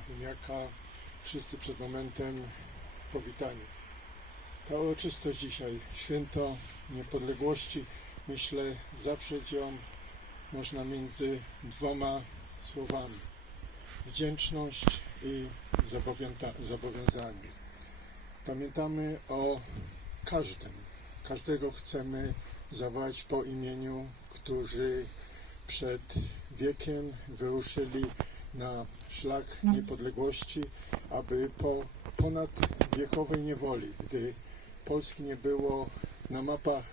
Jachuniaka, wszyscy przed momentem powitani. Ta uroczystość dzisiaj, święto niepodległości, myślę, zawrzeć ją można między dwoma słowami. Wdzięczność i zobowiązanie. Pamiętamy o każdym. Każdego chcemy zawołać po imieniu, którzy przed wiekiem wyruszyli na szlak niepodległości, aby po ponadwiekowej niewoli, gdy Polski nie było na mapach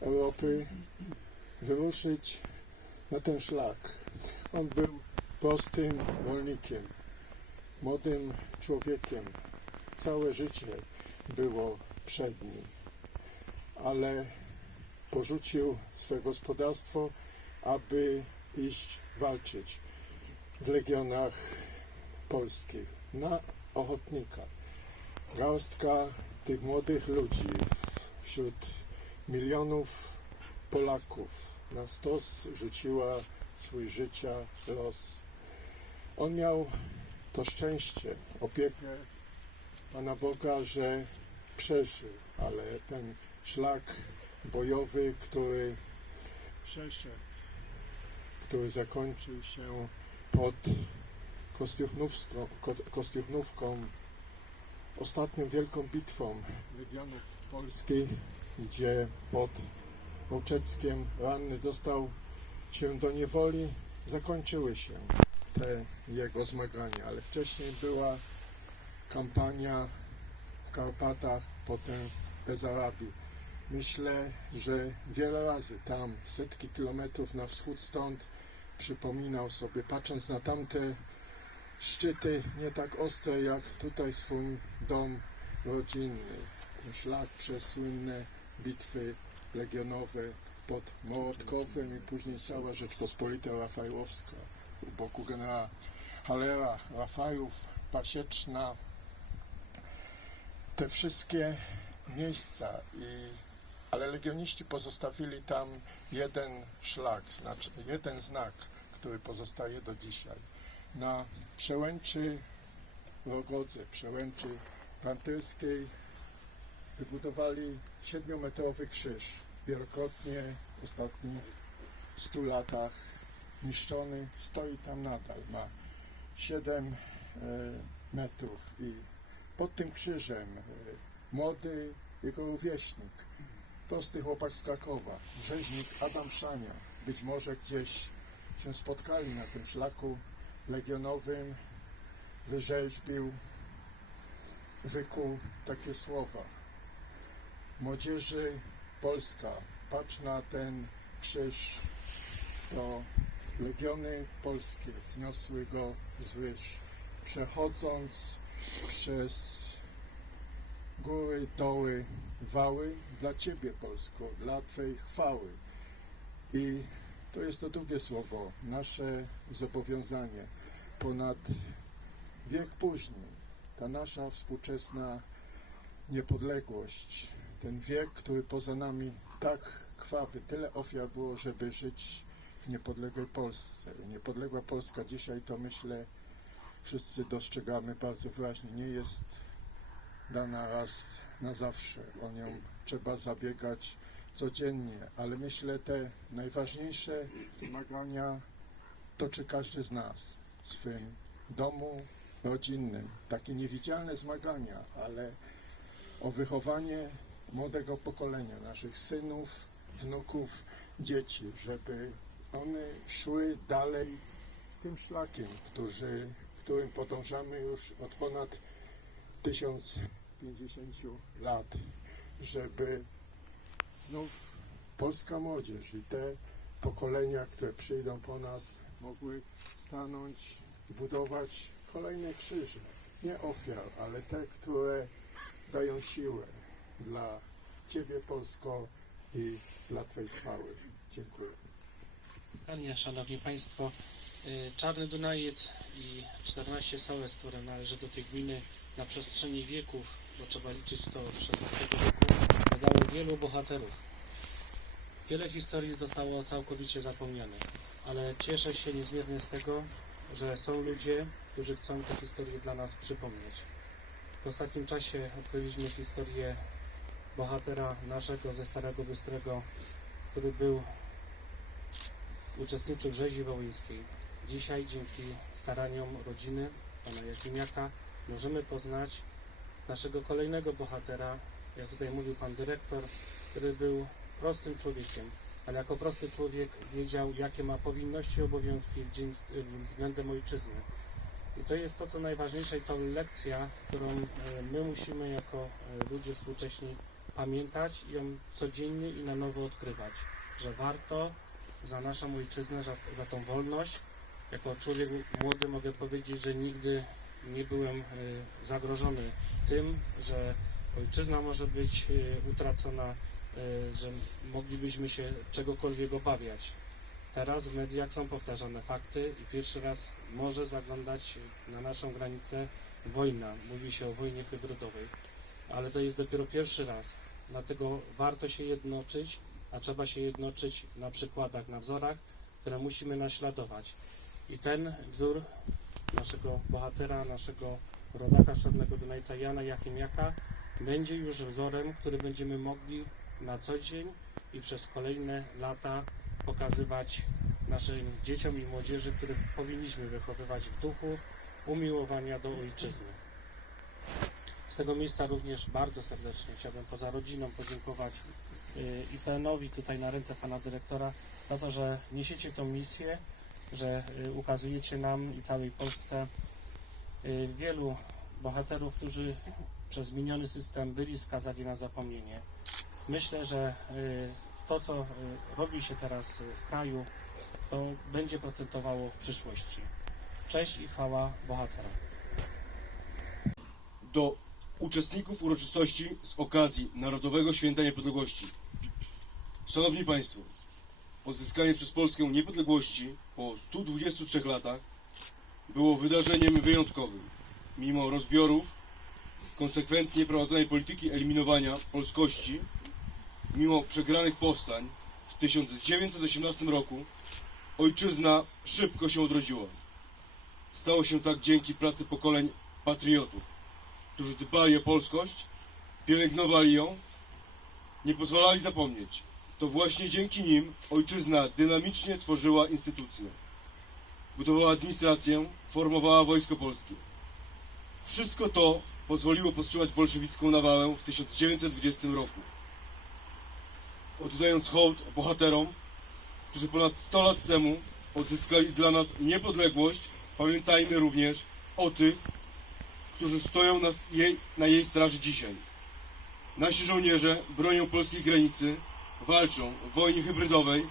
Europy, wyruszyć na ten szlak. On był prostym rolnikiem, młodym człowiekiem. Całe życie było przed nim, ale porzucił swe gospodarstwo, aby iść walczyć w legionach polskich na ochotnika. Garstka tych młodych ludzi wśród milionów Polaków na stos rzuciła swój życia los. On miał to szczęście, opiekę Pana Boga, że przeżył, ale ten szlak bojowy, który przeszedł, który zakończył się pod Kostiuchnówską, Ko- Kostiuchnówką, ostatnią wielką bitwą Legionów Polskich, gdzie pod Wołczeckiem ranny dostał się do niewoli, zakończyły się te jego zmagania, ale wcześniej była kampania w Karpatach, potem Bezarabii. Myślę, że wiele razy tam, setki kilometrów na wschód stąd, przypominał sobie, patrząc na tamte szczyty, nie tak ostre jak tutaj swój dom rodzinny. Szlak przez słynne bitwy legionowe pod Mołotkowem i później cała Rzeczpospolita Rafajłowska u boku generała Halera, Rafajów, Pasieczna. Te wszystkie miejsca i ale legioniści pozostawili tam jeden szlak, znaczy jeden znak, który pozostaje do dzisiaj. Na przełęczy Rogodze, przełęczy Panterskiej wybudowali siedmiometrowy krzyż. Wielokrotnie w ostatnich stu latach niszczony, stoi tam nadal. Ma 7 e, metrów i pod tym krzyżem e, młody jego rówieśnik, prosty chłopak z Krakowa, rzeźnik Adam Szania, być może gdzieś się spotkali na tym szlaku legionowym, wyrzeźbił, wykuł takie słowa. Młodzieży Polska, patrz na ten krzyż, to legiony polskie wzniosły go z wyż, przechodząc przez góry, doły, wały dla Ciebie, Polsko, dla Twojej chwały. I to jest to drugie słowo, nasze zobowiązanie. Ponad wiek później, ta nasza współczesna niepodległość, ten wiek, który poza nami tak krwawy, tyle ofiar było, żeby żyć w niepodległej Polsce. Niepodległa Polska dzisiaj to myślę wszyscy dostrzegamy bardzo wyraźnie. Nie jest dana raz na zawsze. O nią trzeba zabiegać codziennie, ale myślę te najważniejsze zmagania toczy każdy z nas w swym domu rodzinnym. Takie niewidzialne zmagania, ale o wychowanie młodego pokolenia, naszych synów, wnuków, dzieci, żeby one szły dalej tym szlakiem, którym podążamy już od ponad 1050 lat, żeby znów polska młodzież i te pokolenia, które przyjdą po nas, mogły stanąć i budować kolejne krzyże. Nie ofiar, ale te, które dają siłę dla Ciebie, Polsko, i dla Twojej chwały. Dziękuję. Panie, Szanowni Państwo, y, Czarny Dunajec i 14 sołec, które należy do tej gminy na przestrzeni wieków, bo trzeba liczyć to od XVI wieku, wielu bohaterów. Wiele historii zostało całkowicie zapomnianych, ale cieszę się niezmiernie z tego, że są ludzie, którzy chcą tę historię dla nas przypomnieć. W ostatnim czasie odkryliśmy historię bohatera naszego ze Starego Bystrego, który był uczestniczył w rzezi wołyńskiej. Dzisiaj dzięki staraniom rodziny pana Jakimiaka możemy poznać naszego kolejnego bohatera, jak tutaj mówił pan dyrektor, który był prostym człowiekiem, ale jako prosty człowiek wiedział, jakie ma powinności i obowiązki względem ojczyzny. I to jest to, co najważniejsze i to lekcja, którą e, my musimy jako e, ludzie współcześni pamiętać i ją codziennie i na nowo odkrywać, że warto za naszą ojczyznę, za, za tą wolność. Jako człowiek młody mogę powiedzieć, że nigdy nie byłem e, zagrożony tym, że ojczyzna może być e, utracona, e, że moglibyśmy się czegokolwiek obawiać. Teraz w mediach są powtarzane fakty i pierwszy raz może zaglądać na naszą granicę wojna. Mówi się o wojnie hybrydowej, ale to jest dopiero pierwszy raz. Dlatego warto się jednoczyć, a trzeba się jednoczyć na przykładach, na wzorach, które musimy naśladować. I ten wzór naszego bohatera, naszego rodaka Czarnego Dunajca Jana Jachimiaka będzie już wzorem, który będziemy mogli na co dzień i przez kolejne lata pokazywać naszym dzieciom i młodzieży, których powinniśmy wychowywać w duchu umiłowania do ojczyzny. Z tego miejsca również bardzo serdecznie chciałbym poza rodziną podziękować y, IPN-owi tutaj na ręce pana dyrektora za to, że niesiecie tą misję, że y, ukazujecie nam i całej Polsce y, wielu bohaterów, którzy przez miniony system byli skazani na zapomnienie. Myślę, że y, to, co y, robi się teraz y, w kraju, to będzie procentowało w przyszłości. Cześć i chwała bohaterom. do uczestników uroczystości z okazji Narodowego Święta Niepodległości. Szanowni Państwo, odzyskanie przez Polskę niepodległości po 123 latach było wydarzeniem wyjątkowym. Mimo rozbiorów, konsekwentnie prowadzonej polityki eliminowania polskości, mimo przegranych powstań w 1918 roku, ojczyzna szybko się odrodziła. Stało się tak dzięki pracy pokoleń patriotów którzy dbali o polskość, pielęgnowali ją, nie pozwalali zapomnieć. To właśnie dzięki nim ojczyzna dynamicznie tworzyła instytucje. Budowała administrację, formowała wojsko polskie. Wszystko to pozwoliło powstrzymać bolszewicką nawałę w 1920 roku. Oddając hołd bohaterom, którzy ponad 100 lat temu odzyskali dla nas niepodległość, pamiętajmy również o tych, którzy stoją na, jej, na jej straży dzisiaj. Nasi żołnierze bronią polskiej granicy, walczą w wojnie hybrydowej,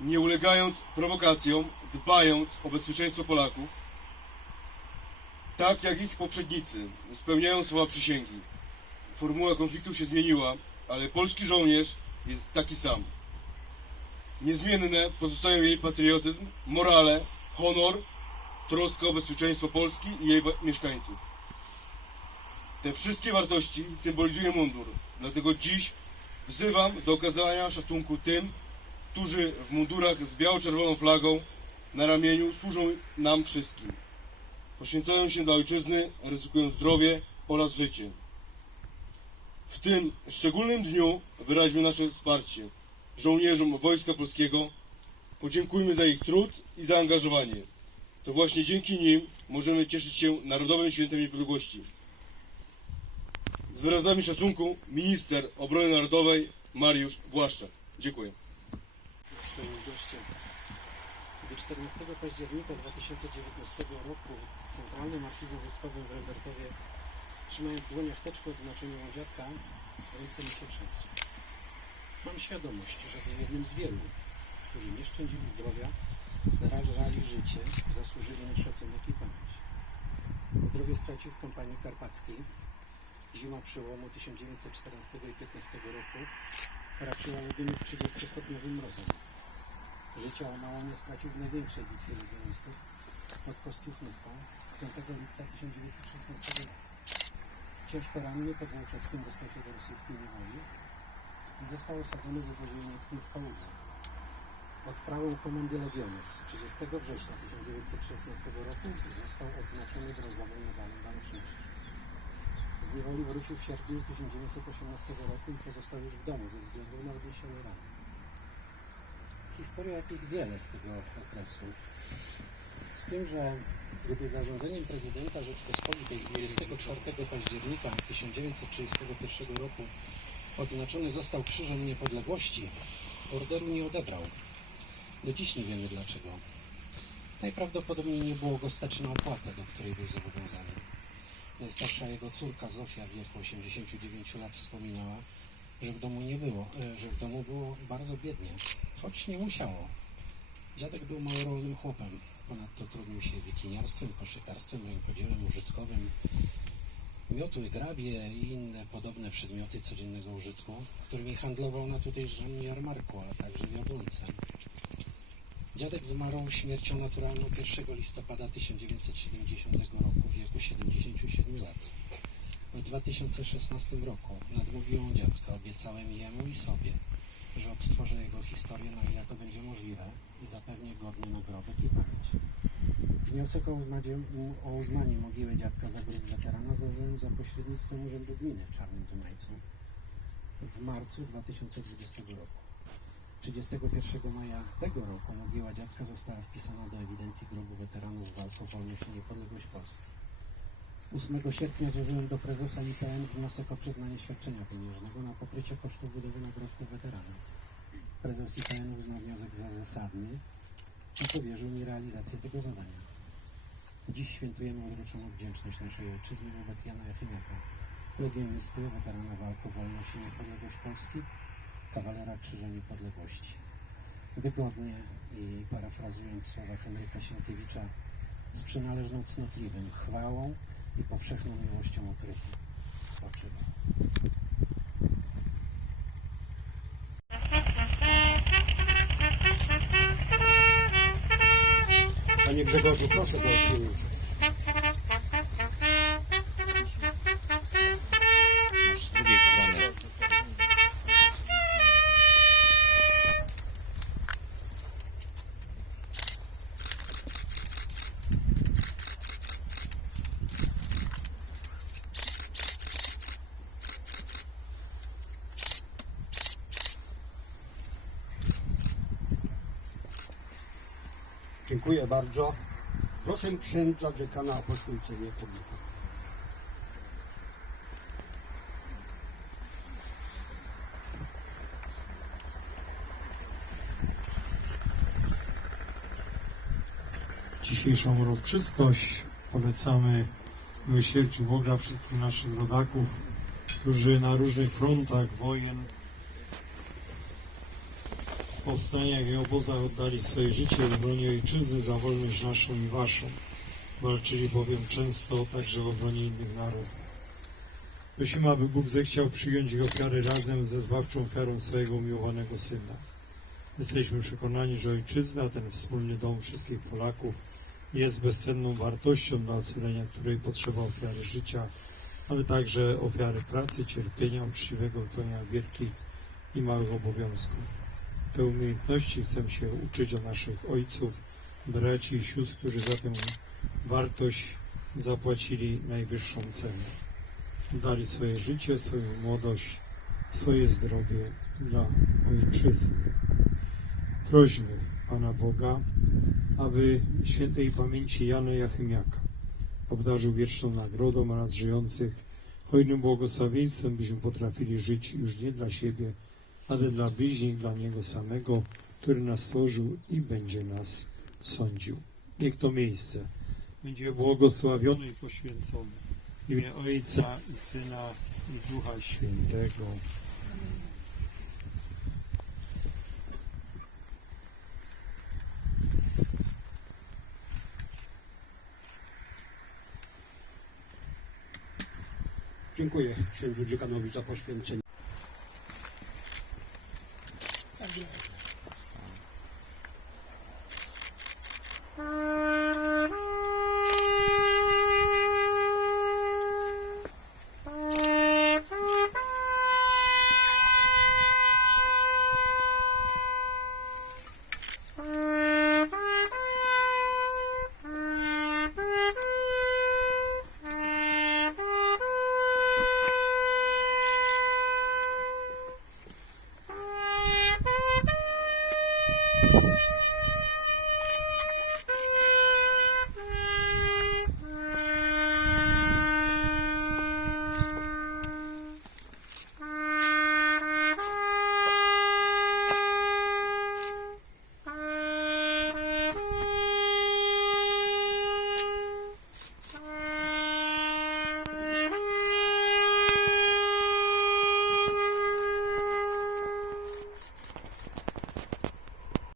nie ulegając prowokacjom, dbając o bezpieczeństwo Polaków, tak jak ich poprzednicy spełniają słowa przysięgi. Formuła konfliktu się zmieniła, ale polski żołnierz jest taki sam. Niezmienne pozostają jej patriotyzm, morale, honor, troska o bezpieczeństwo Polski i jej mieszkańców. Te wszystkie wartości symbolizuje mundur. Dlatego dziś wzywam do okazania szacunku tym, którzy w mundurach z biało-czerwoną flagą na ramieniu służą nam wszystkim. Poświęcają się dla ojczyzny, ryzykują zdrowie oraz życie. W tym szczególnym dniu wyraźmy nasze wsparcie żołnierzom Wojska Polskiego. Podziękujmy za ich trud i zaangażowanie. To właśnie dzięki nim możemy cieszyć się Narodowym Świętem Niepodległości. Z wyrazami szacunku minister obrony narodowej Mariusz Błaszczak. Dziękuję. Gdy 14 października 2019 roku w Centralnym Archiwum Wojskowym w Rembertowie trzymałem w dłoniach teczkę odznaczoną dziadka, ręce mi się trzęsły. Mam świadomość, że był jednym z wielu, którzy nie szczędzili zdrowia, narażali życie, zasłużyli na szacunek i pamięć. Zdrowie stracił w kampanii karpackiej. Zima przełomu 1914 i 15 roku raczyła legionów 30-stopniowym mrozem. Życia o mało nie stracił w największej bitwie legionistów pod Kostiuchnówką 5 lipca 1916 roku. Ciężko ranny pod Wałczackiem dostał się do rosyjskiej niewoli i został osadzony w obozie niemieckim w Kałudze. odprawą Komendy Legionów z 30 września 1916 roku został odznaczony brązowym medalem waleczności. Z niewoli wrócił w sierpniu 1918 roku i pozostał już w domu ze względu na odniesione rany. Historia jakich wiele z tego okresu. Z tym, że gdy zarządzeniem prezydenta Rzeczpospolitej z 24 października 1931 roku odznaczony został Krzyżem Niepodległości, orderu nie odebrał. Do dziś nie wiemy dlaczego. Najprawdopodobniej nie było go stać na opłatę, do której był zobowiązany. Najstarsza jego córka Zofia w wieku 89 lat wspominała, że w domu nie było, e, że w domu było bardzo biednie, choć nie musiało. Dziadek był małorolnym chłopem, ponadto trudnił się wikiniarstwem, koszykarstwem, rękodziełem użytkowym, miotły, grabie i inne podobne przedmioty codziennego użytku, którymi handlował na tutejszym jarmarku, a także w Jabłonce. Dziadek zmarł śmiercią naturalną 1 listopada 1970 roku w wieku 77 lat. W 2016 roku nad mogiłą dziadka obiecałem jemu i sobie, że odtworzę jego historię na ile to będzie możliwe i zapewnię godny nagrobek i pamięć. Wniosek o uznanie, o uznanie mogiły dziadka za grób weterana złożyłem za pośrednictwem Urzędu Gminy w Czarnym Dunajcu w marcu 2020 roku. 31 maja tego roku mogiła dziadka została wpisana do ewidencji grobu weteranów walk o wolność i niepodległość Polski. 8 sierpnia złożyłem do prezesa IPN wniosek o przyznanie świadczenia pieniężnego na pokrycie kosztów budowy nagrobku weterana. Prezes IPN uznał wniosek za zasadny i powierzył mi realizację tego zadania. Dziś świętujemy odroczoną wdzięczność naszej ojczyzny wobec Jana Jachimiaka, legionisty, weterana walk o wolność i niepodległość Polski, kawalera Krzyża Niepodległości. Wygodnie i parafrazując słowa Henryka Sienkiewicza, z przynależną cnotliwym chwałą i powszechną miłością okryty. Spoczywa. Panie Grzegorzu, proszę do odsłonięcia. Dziękuję bardzo. Proszę księdza dziekana o poświęcenie pomnika. dzisiejszą uroczystość. Polecamy miłosierdziu Boga wszystkich naszych rodaków, którzy na różnych frontach wojen, powstaniach i obozach oddali swoje życie w obronie ojczyzny za wolność naszą i waszą. Walczyli bowiem często także w obronie innych narodów. Prosimy, aby Bóg zechciał przyjąć ich ofiary razem ze zbawczą ofiarą swojego umiłowanego Syna. Jesteśmy przekonani, że ojczyzna, ten wspólny dom wszystkich Polaków, jest bezcenną wartością, dla ocalenia której potrzeba ofiary życia, ale także ofiary pracy, cierpienia, uczciwego wypełniania wielkich i małych obowiązków. Te umiejętności chcemy się uczyć od naszych ojców, braci i sióstr, którzy za tę wartość zapłacili najwyższą cenę. Dali swoje życie, swoją młodość, swoje zdrowie dla ojczyzny. Prośmy Pana Boga, aby świętej pamięci Jana Jachimiaka obdarzył wieczną nagrodą oraz żyjących hojnym błogosławieństwem, byśmy potrafili żyć już nie dla siebie, ale dla bliźnich, dla Niego samego, który nas stworzył i będzie nas sądził. Niech to miejsce będzie błogosławione i poświęcone. W imię Ojca i Syna i Ducha Świętego. Dziękuję księdzu dziekanowi za poświęcenie.